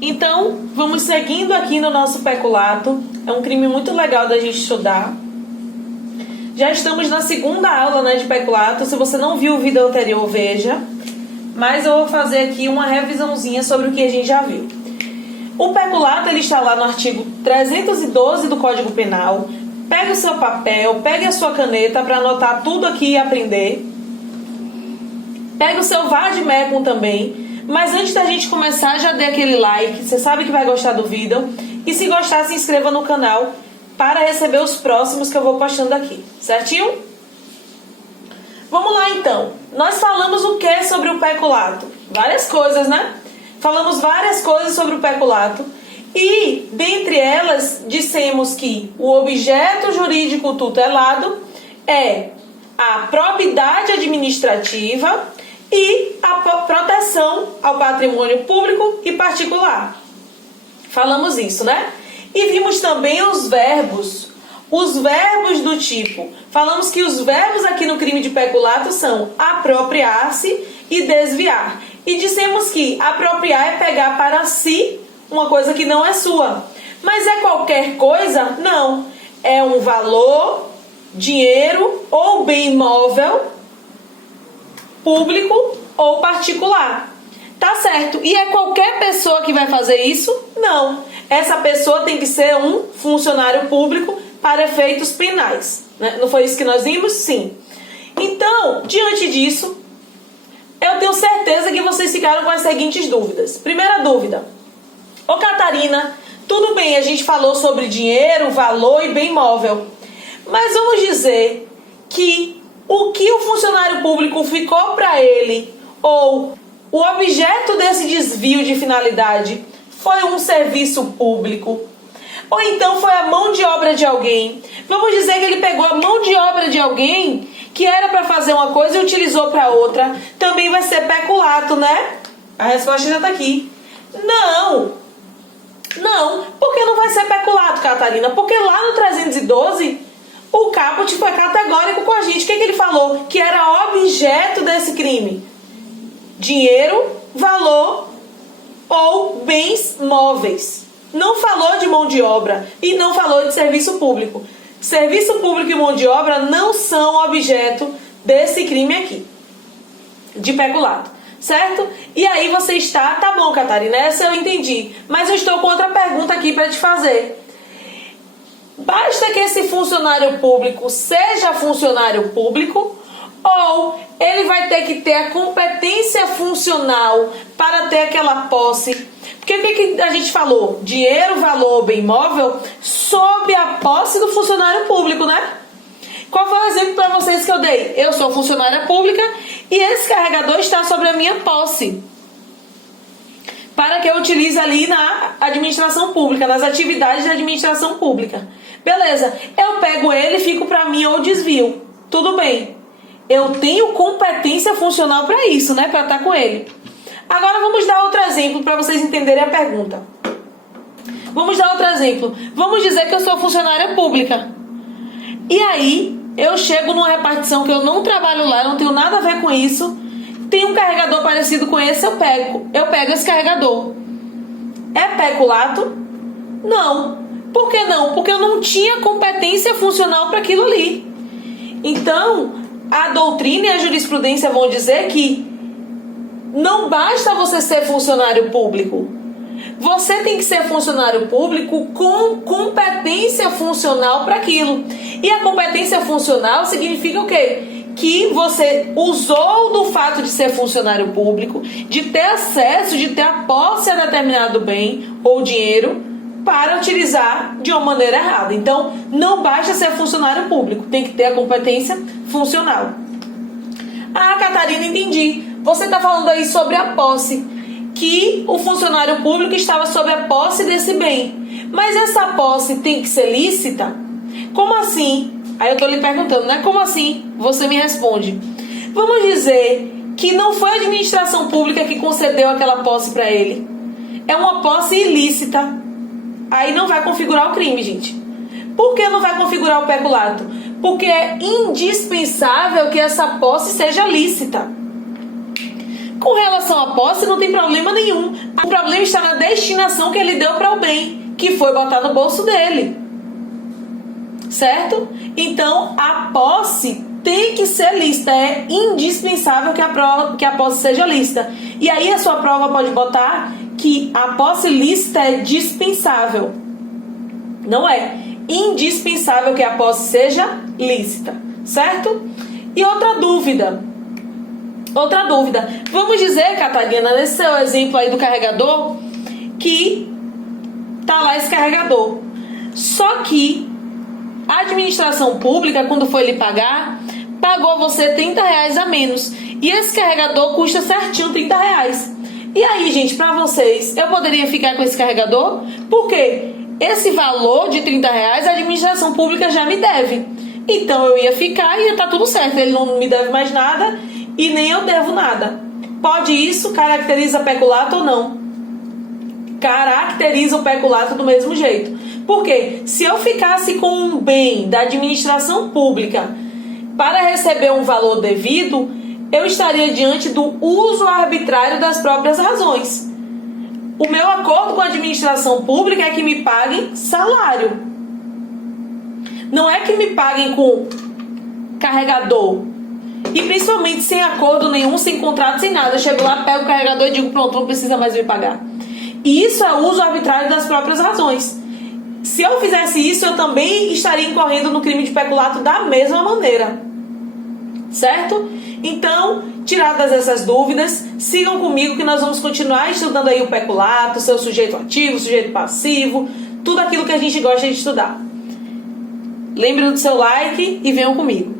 Então, vamos seguindo aqui no nosso peculato. É um crime muito legal da gente estudar. Já estamos na segunda aula, né, de peculato. Se você não viu o vídeo anterior, veja. Mas eu vou fazer aqui uma revisãozinha sobre o que a gente já viu. O peculato, ele está lá no artigo 312 do Código Penal. Pegue o seu papel, pegue a sua caneta para anotar tudo aqui e aprender. Pegue o seu vade-mecum também. Mas antes da gente começar, já dê aquele like. Você sabe que vai gostar do vídeo. E se gostar, se inscreva no canal para receber os próximos que eu vou postando aqui. Certinho? Vamos lá então. Nós falamos o que sobre o peculato? Várias coisas, né? Falamos várias coisas sobre o peculato. E, dentre elas, dissemos que o objeto jurídico tutelado é a probidade administrativa e a proteção ao patrimônio público e particular. Falamos isso, né? E vimos também os verbos do tipo. Falamos que os verbos aqui no crime de peculato são apropriar-se e desviar. E dissemos que apropriar é pegar para si uma coisa que não é sua. Mas é qualquer coisa? Não. É um valor, dinheiro ou bem imóvel, público ou particular. Tá certo. E é qualquer pessoa que vai fazer isso? Não. Essa pessoa tem que ser um funcionário público para efeitos penais. Né? Não foi isso que nós vimos? Sim. Então, diante disso, eu tenho certeza que vocês ficaram com as seguintes dúvidas. Primeira dúvida. Ô Catarina, tudo bem, a gente falou sobre dinheiro, valor e bem imóvel. Mas vamos dizer que o que o funcionário público ficou para ele, ou o objeto desse desvio de finalidade, foi um serviço público, ou então foi a mão de obra de alguém. Vamos dizer que ele pegou a mão de obra de alguém que era para fazer uma coisa e utilizou para outra. Também vai ser peculato, né? A resposta já está aqui. Não, porque não vai ser peculato, Catarina? Porque lá no 312... o caput foi categórico com a gente. O que ele falou? Que era objeto desse crime. Dinheiro, valor ou bens móveis. Não falou de mão de obra e não falou de serviço público. Serviço público e mão de obra não são objeto desse crime aqui, de peculato. Certo? E aí você está... Tá bom, Catarina, essa eu entendi. Mas eu estou com outra pergunta aqui para te fazer. Basta que esse funcionário público seja funcionário público ou ele vai ter que ter a competência funcional para ter aquela posse? Porque o que a gente falou? Dinheiro, valor, bem imóvel sob a posse do funcionário público, né? Qual foi o exemplo para vocês que eu dei? Eu sou funcionária pública e esse carregador está sobre a minha posse, para que eu utilize ali na administração pública, nas atividades da administração pública. Beleza, eu pego ele e fico para mim ou desvio. Tudo bem. Eu tenho competência funcional para isso, né? Para estar com ele. Agora vamos dar outro exemplo para vocês entenderem a pergunta. Vamos dar outro exemplo. Vamos dizer que eu sou funcionária pública. E aí, eu chego numa repartição que eu não trabalho lá, não tenho nada a ver com isso. Tem um carregador parecido com esse, eu pego esse carregador. É peculato? Não. Por que não? Porque eu não tinha competência funcional para aquilo ali. Então, a doutrina e a jurisprudência vão dizer que não basta você ser funcionário público. Você tem que ser funcionário público com competência funcional para aquilo. E a competência funcional significa o quê? Que você usou do fato de ser funcionário público, de ter acesso, de ter a posse a determinado bem ou dinheiro para utilizar de uma maneira errada. Então, não basta ser funcionário público, tem que ter a competência funcional. Ah, Catarina, entendi. Você está falando aí sobre a posse, que o funcionário público estava sob a posse desse bem. Mas essa posse tem que ser lícita? Como assim? Aí eu estou lhe perguntando, né? Como assim? Você me responde. Vamos dizer que não foi a administração pública que concedeu aquela posse para ele. É uma posse ilícita. Aí não vai configurar o crime, gente. Por que não vai configurar o peculato? Porque é indispensável que essa posse seja lícita. Com relação à posse, não tem problema nenhum. O problema está na destinação que ele deu para o bem, que foi botar no bolso dele. Certo? Então, a posse tem que ser lícita. É indispensável que a posse seja lícita. E aí a sua prova pode botar que a posse lícita é dispensável. Não é indispensável que a posse seja lícita. Certo? E outra dúvida. Vamos dizer, Catarina, nesse seu exemplo aí do carregador, que tá lá esse carregador. Só que a administração pública, quando foi lhe pagar, pagou você R$30 a menos. E esse carregador custa certinho R$30. E aí, gente, pra vocês, eu poderia ficar com esse carregador? Porque esse valor de R$30 a administração pública já me deve. Então eu ia ficar e ia estar tudo certo. Ele não me deve mais nada e nem eu devo nada. Pode isso? Caracteriza peculato ou não? Caracteriza o peculato do mesmo jeito. Porque se eu ficasse com um bem da administração pública para receber um valor devido, eu estaria diante do uso arbitrário das próprias razões. O meu acordo com a administração pública é que me paguem salário. Não é que me paguem com carregador. E principalmente sem acordo nenhum, sem contrato, sem nada. Eu chego lá, pego o carregador e digo, pronto, não precisa mais me pagar. E isso é uso arbitrário das próprias razões. Se eu fizesse isso, eu também estaria incorrendo no crime de peculato da mesma maneira. Certo? Então, tiradas essas dúvidas, sigam comigo que nós vamos continuar estudando aí o peculato, seu sujeito ativo, sujeito passivo, tudo aquilo que a gente gosta de estudar. Lembre do seu like e venham comigo.